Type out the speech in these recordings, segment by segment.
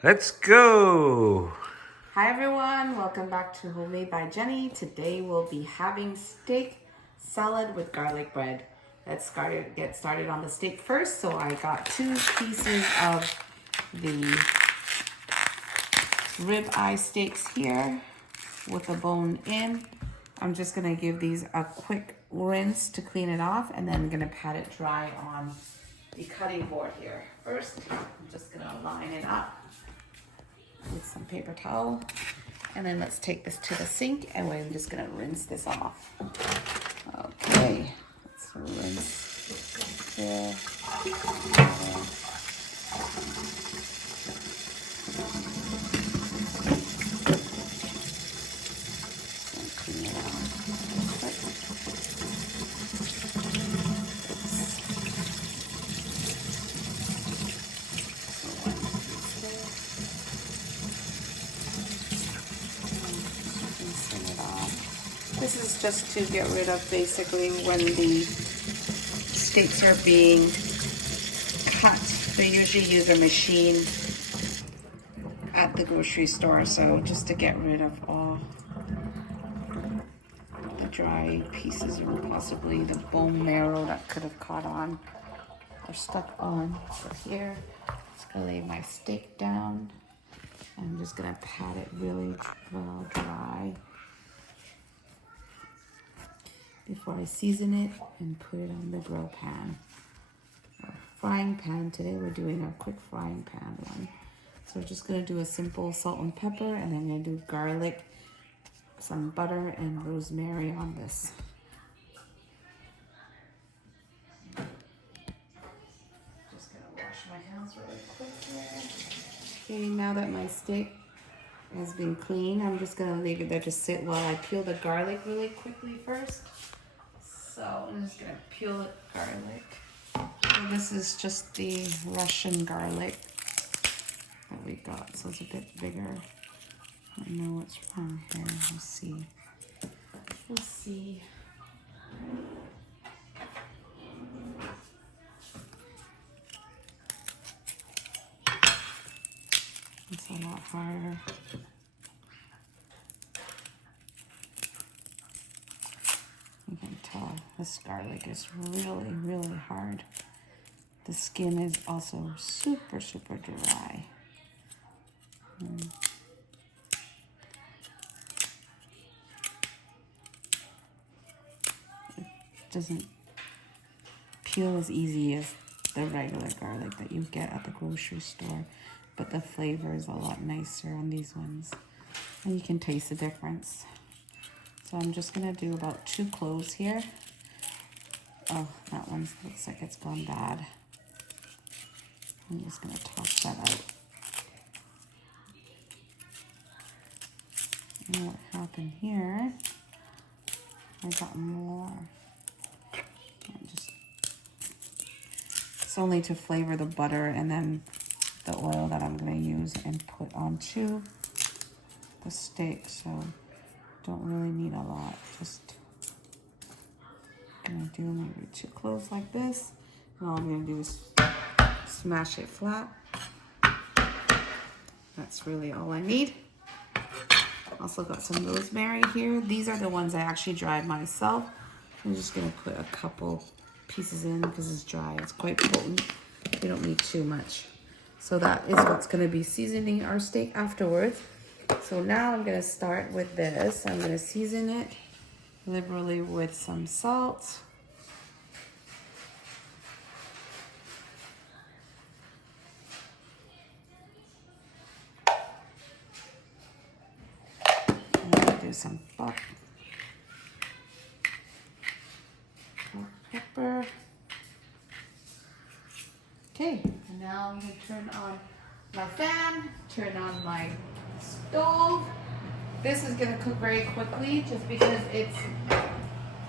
Let's go! Hi everyone, welcome back to Homemade by Jenny. Today we'll be having steak salad with garlic bread. Let's get started on the steak first. So I got 2 pieces of the rib-eye steaks here with the bone in. I'm just gonna give these a quick rinse to clean it off, and then I'm gonna pat it dry on the cutting board here. First, I'm just gonna line it up with some paper towel, and then let's take this to the sink, and we're just gonna rinse this off. Okay, let's rinse there. Clean it off. This is just to get rid of basically when the steaks are being cut. They usually use a machine at the grocery store, so just to get rid of all the dry pieces or possibly the bone marrow that could have caught on or stuck on. So here, just gonna lay my steak down. I'm just gonna pat it really well dry before I season it and put it on the grill pan or frying pan. Today we're doing a quick frying pan one. So we're just gonna do a simple salt and pepper, and then I'm gonna do garlic, some butter, and rosemary on this. Just gonna wash my hands really quick here. Okay, now that my steak has been cleaned, I'm just gonna leave it there to sit while I peel the garlic really quickly first. So I'm just gonna peel the garlic. So this is just the Russian garlic that we got, so it's a bit bigger. I don't know what's wrong here. We'll see. We'll see. It's a lot harder. You can tell this garlic is really, really hard. The skin is also super, super dry. It doesn't peel as easy as the regular garlic that you get at the grocery store, but the flavor is a lot nicer on these ones, and you can taste the difference. So I'm just gonna do about 2 cloves here. Oh, that one looks like it's gone bad. I'm just gonna toss that out. And what happened here, I got more. It's only to flavor the butter and then the oil that I'm gonna use and put onto the steak. So don't really need a lot. Just gonna do maybe 2 cloves like this. And all I'm gonna do is smash it flat. That's really all I need. Also got some rosemary here. These are the ones I actually dried myself. I'm just gonna put a couple pieces in because it's dry. It's quite potent. We don't need too much. So that is what's gonna be seasoning our steak afterwards. So now I'm gonna start with this. I'm gonna season it liberally with some salt. I'm gonna do some black pepper. Okay, and now I'm gonna turn on my fan, turn on my stove. This is gonna cook very quickly just because it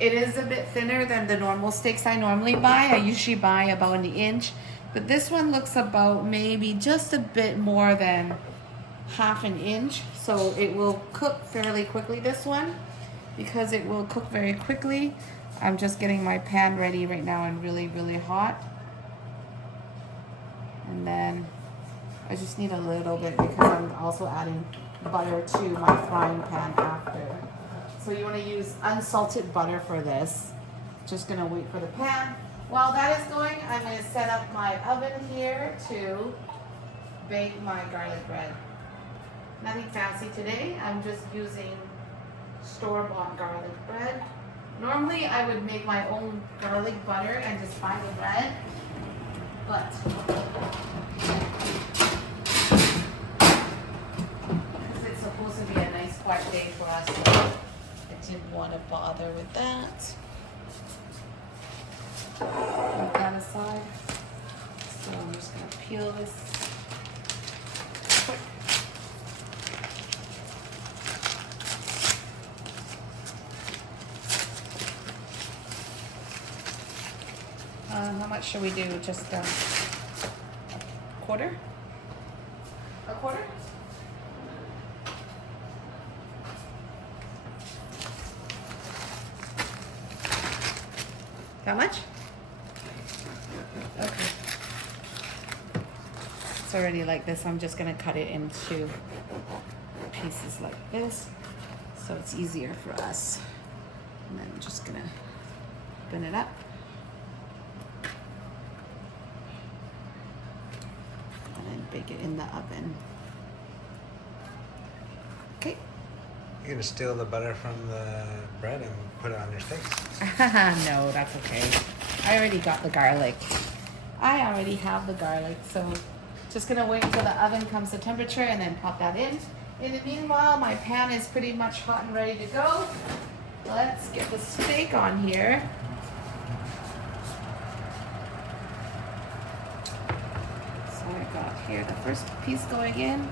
is a bit thinner than the normal steaks I normally buy. I usually buy about 1 inch, but this one looks about maybe just a bit more than 1/2 inch. So it will cook fairly quickly, this one, because it will cook very quickly. I'm just getting my pan ready right now and really, really hot. And then I just need a little bit because I'm also adding butter to my frying pan after. So you want to use unsalted butter for this. Just gonna wait for the pan. While that is going, I'm gonna set up my oven here to bake my garlic bread. Nothing fancy today. I'm just using store-bought garlic bread. Normally I would make my own garlic butter and just buy the bread, but because it's supposed to be a nice quiet day for us, so I didn't want to bother with that. Put that aside. So I'm just gonna peel this quick. How much should we do? Just a quarter? A quarter? How much? Okay. It's already like this. I'm just gonna cut it into pieces like this so it's easier for us. And then I'm just gonna open it up. And then bake it in the oven. Okay. You're gonna steal the butter from the bread and put it on your steaks? No, that's okay. I already got the garlic. I already have the garlic, so just gonna wait until the oven comes to temperature and then pop that in. In the meanwhile, my pan is pretty much hot and ready to go. Let's get the steak on here. So I got here the first piece going in.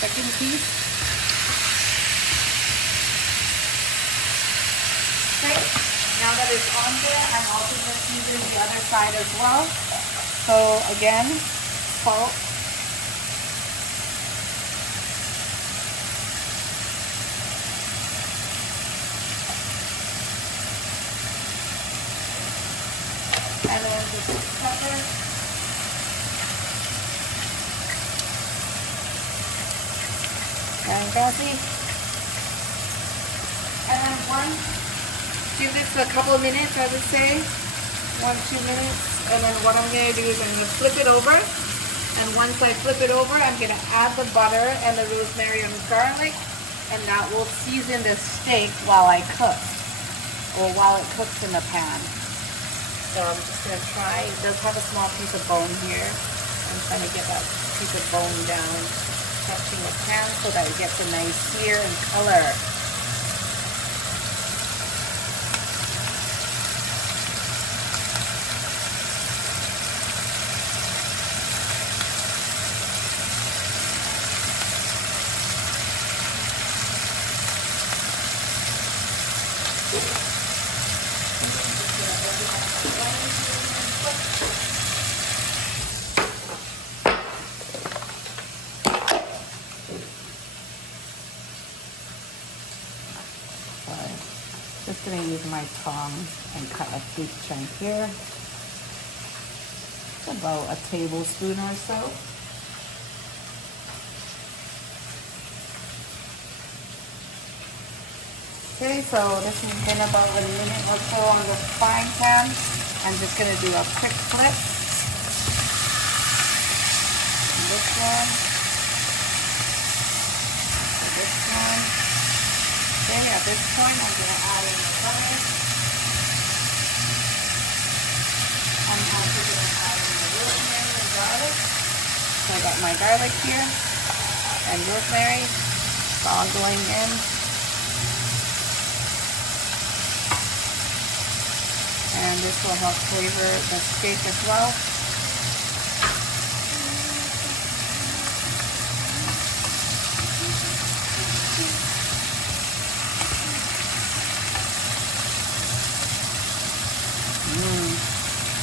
Second piece. Okay, now that it's on there, I'm also just using the other side as well. So again, salt. And then just pepper. And gassy. And then give this a couple of minutes, I would say. 1-2 minutes. And then what I'm going to do is I'm going to flip it over. And once I flip it over, I'm going to add the butter and the rosemary and the garlic. And that will season the steak while I cook. Or while it cooks in the pan. So I'm just going to try. It does have a small piece of bone here. I'm trying to get that piece of bone down. Touching the pan so that it gets a nice sear and color. Just going to use my tongs and cut a big chunk here. It's about a tablespoon or so. Okay, so this has been about a minute or so on the frying pan. I'm just going to do a quick flip. And this one. And this one. Okay, at this point, I'm going to add in the butter. I'm also going to add in the rosemary and garlic. So I got my garlic here and rosemary. It's all going in. And this will help flavor the steak as well.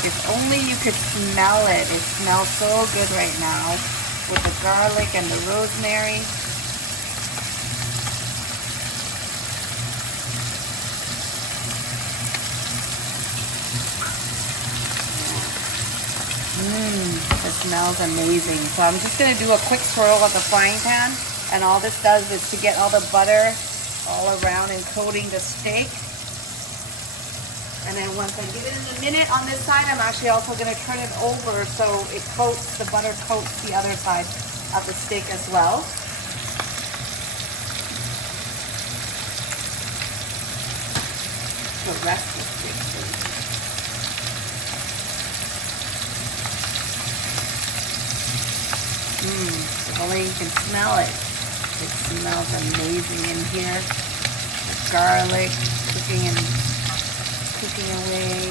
If only you could smell it. It smells so good right now with the garlic and the rosemary. It smells amazing. So I'm just gonna do a quick swirl with the frying pan, and all this does is to get all the butter all around and coating the steak. And then once I give it in a minute on this side, I'm actually also gonna turn it over so it coats, the butter coats the other side of the steak as well. The rest of the steak. Only you can smell it. It smells amazing in here. The garlic cooking away.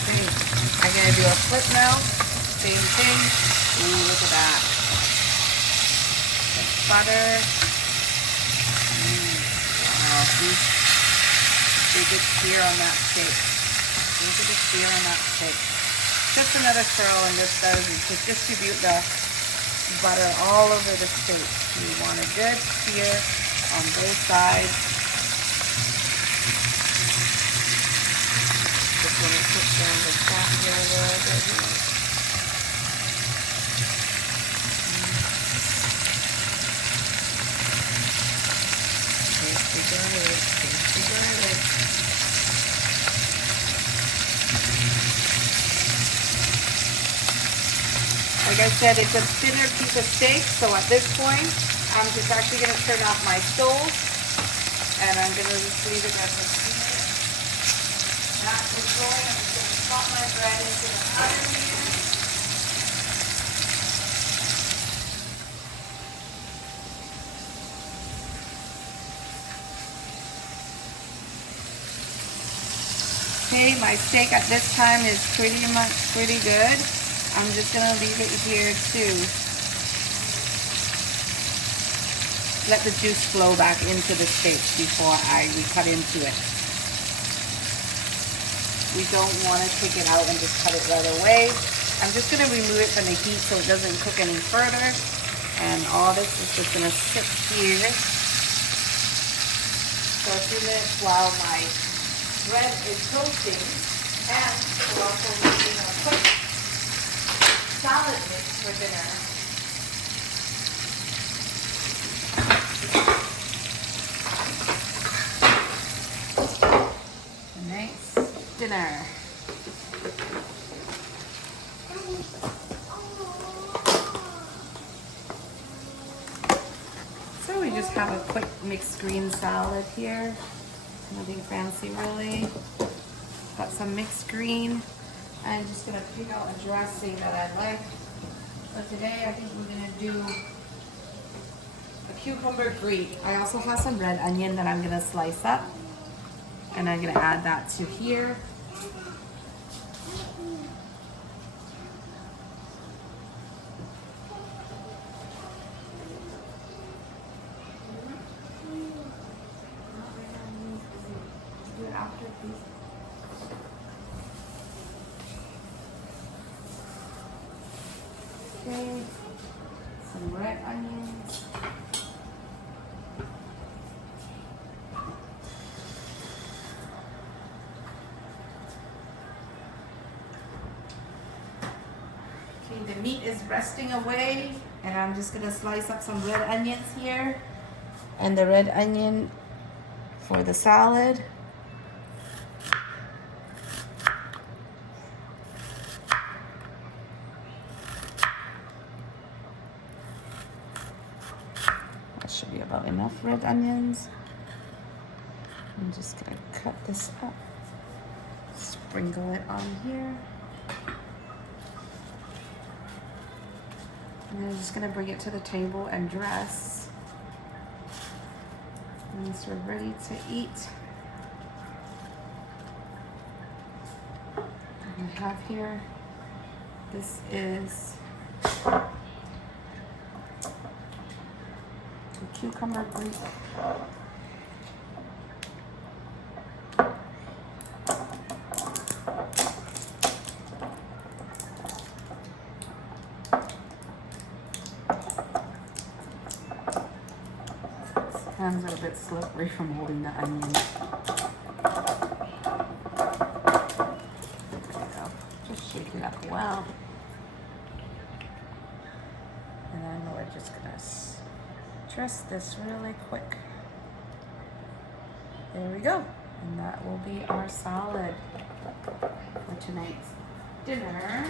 Okay, I'm gonna do a flip now. Same thing. Ooh, look at that. The butter. Wow, see? They get sear on that steak. Look at the sear on that steak. Just another swirl, and this does is to distribute the butter all over the steak. You want a good sear on both sides. Just want to push down the fat here a little bit. Tasty garlic, tasty garlic. Like I said, it's a thinner piece of steak, so at this point, I'm just actually going to turn off my stove, and I'm going to just leave it there for 2 minutes. That is going. I'm just going to pop my bread into the oven here. Okay, my steak at this time is pretty good. I'm just gonna leave it here to let the juice flow back into the steak before we cut into it. We don't want to take it out and just cut it right away. I'm just gonna remove it from the heat so it doesn't cook any further. And all this is just gonna sit here for a few minutes while my bread is toasting, and we're also making a quick salad mix for dinner. A nice dinner. So we just have a quick mixed green salad here. Nothing fancy really. Got some mixed green. I'm just gonna pick out a dressing that I like. So today I think we're gonna do a cucumber grate. I also have some red onion that I'm gonna slice up, and I'm gonna add that to here. Do it after, please. Okay, some red onions. Okay, the meat is resting away, and I'm just gonna slice up some red onions here. And the red onion for the salad. Should be about enough red onions. I'm just gonna cut this up, sprinkle it on here, and I'm just gonna bring it to the table and dress. Once we're ready to eat, I have here, this is cucumber grate. Hands are a bit slippery from holding the onion. well. And then we're just gonna dress this really quick. There we go. And that will be our salad for tonight's dinner.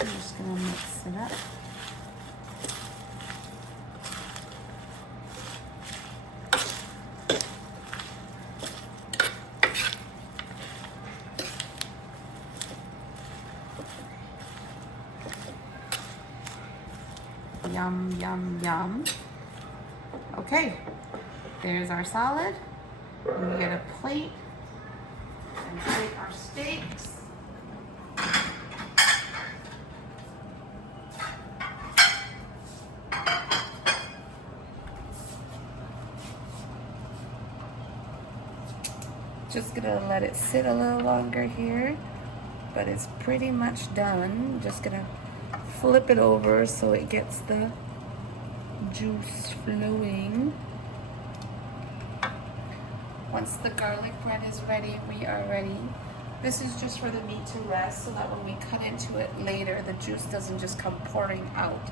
I'm just gonna mix it up. Yum, yum, yum. Okay, there's our salad. We get a plate and plate our steaks. Just gonna let it sit a little longer here, but it's pretty much done. Just gonna flip it over so it gets the juice flowing. Once the garlic bread is ready, we are ready. This is just for the meat to rest so that when we cut into it later, the juice doesn't just come pouring out.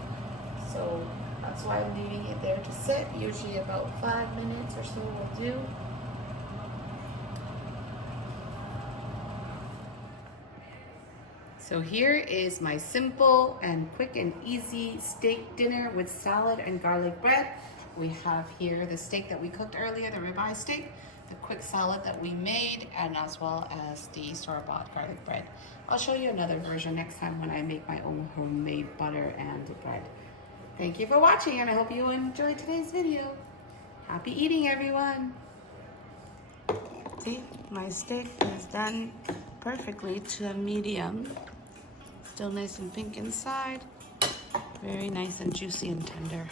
So that's why I'm leaving it there to sit. Usually about 5 minutes or so will do. So here is my simple and quick and easy steak dinner with salad and garlic bread. We have here the steak that we cooked earlier, the ribeye steak, the quick salad that we made, and as well as the store-bought garlic bread. I'll show you another version next time when I make my own homemade butter and bread. Thank you for watching, and I hope you enjoyed today's video. Happy eating, everyone. See, my steak is done perfectly to a medium. Still nice and pink inside. Very nice and juicy and tender.